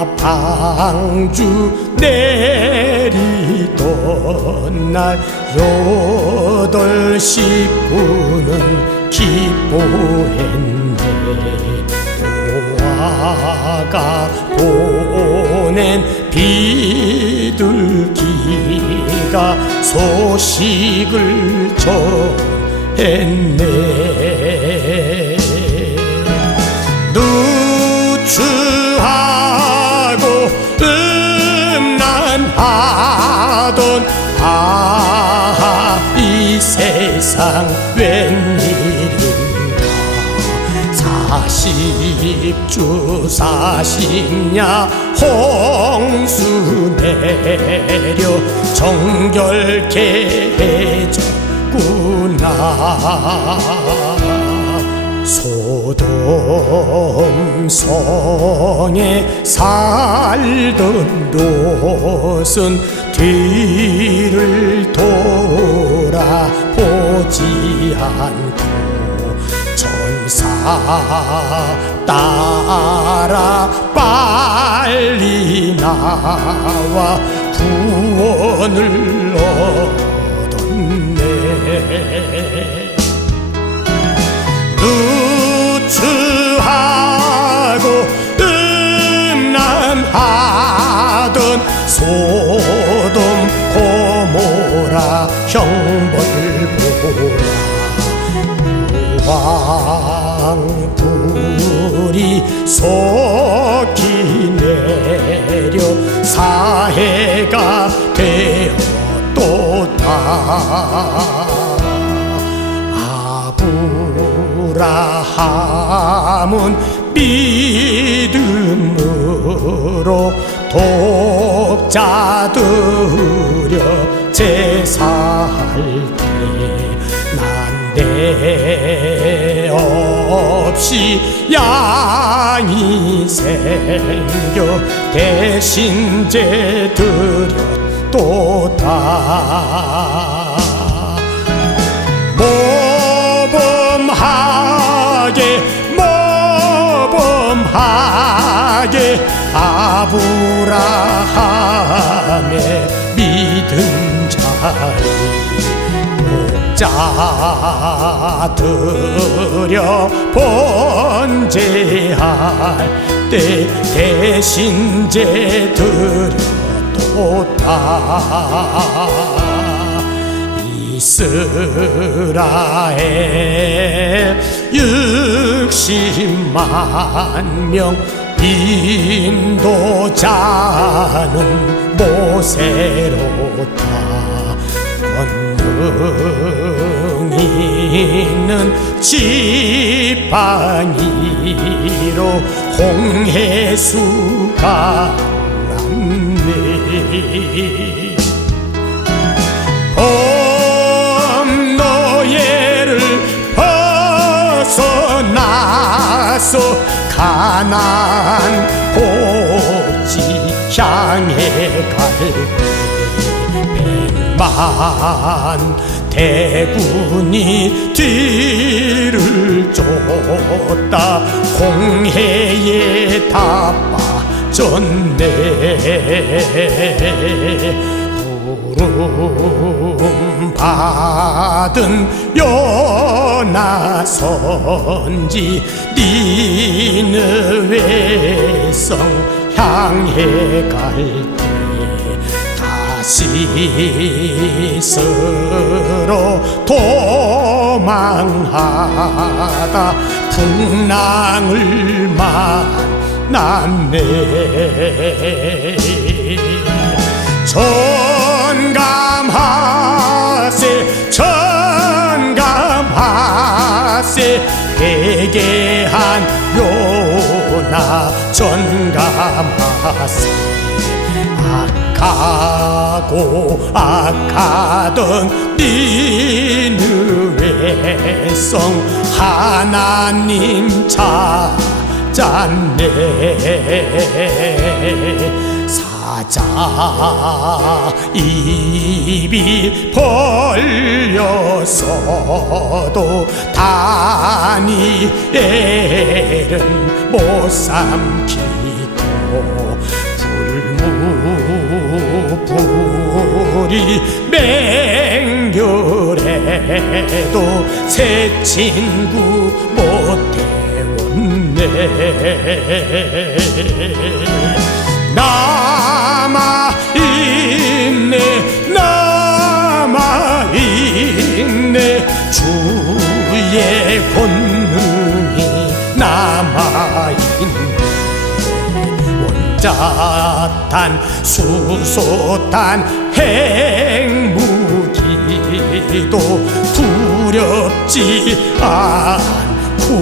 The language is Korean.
아 방주 내리던 날 여덟 식구는 기뻐했네. 노아가 보낸 비둘기가 소식을 전했네. 누추 사십주 사십냐 홍수 내려 정결케 해졌구나. 소돔 성에 살던 롯은 뒤를 돌아보지 않고 전사 따라 빨리 나와 구원을 얻었네. 누추하고 음란하던 소돔 고모라 형벌 보라 왕불이 속히 내려 사해가 되었도다. 아브라함은 믿음으로 독자 들여 제사 없이 양이 생겨 대신 제 드렸도다. 모범하게 모범하게 아브라함의 믿음 자리 목자 들여 번제할 때 대신 제 드렸도다. 이스라엘 육십만 명 인도자는 모세로다 권능 있는 지팡이로 홍해수가 남네. 범노예를 벗어나서 가난 복지 향해 갈때 백만 대군이 뒤를 쫓다 홍해에 다 빠졌네. 부름 받은 요나 선지 니느웨 성 향해 갈때 다시 스로 도망하다. 풍랑을 만났네. 전감하세 전감하세. 회개한 요나 전감하세 악하고 악하던 니느웨 성 하나님 찾았네. 사자 입이 벌려서도 다니엘은 못 삼키고 불무불이 맹렬해도 새 친구 못해왔네. 남아 있네 남아 있네. 주의 권능이 남아있네 원자탄 수소탄 핵무기도 두렵지 않구나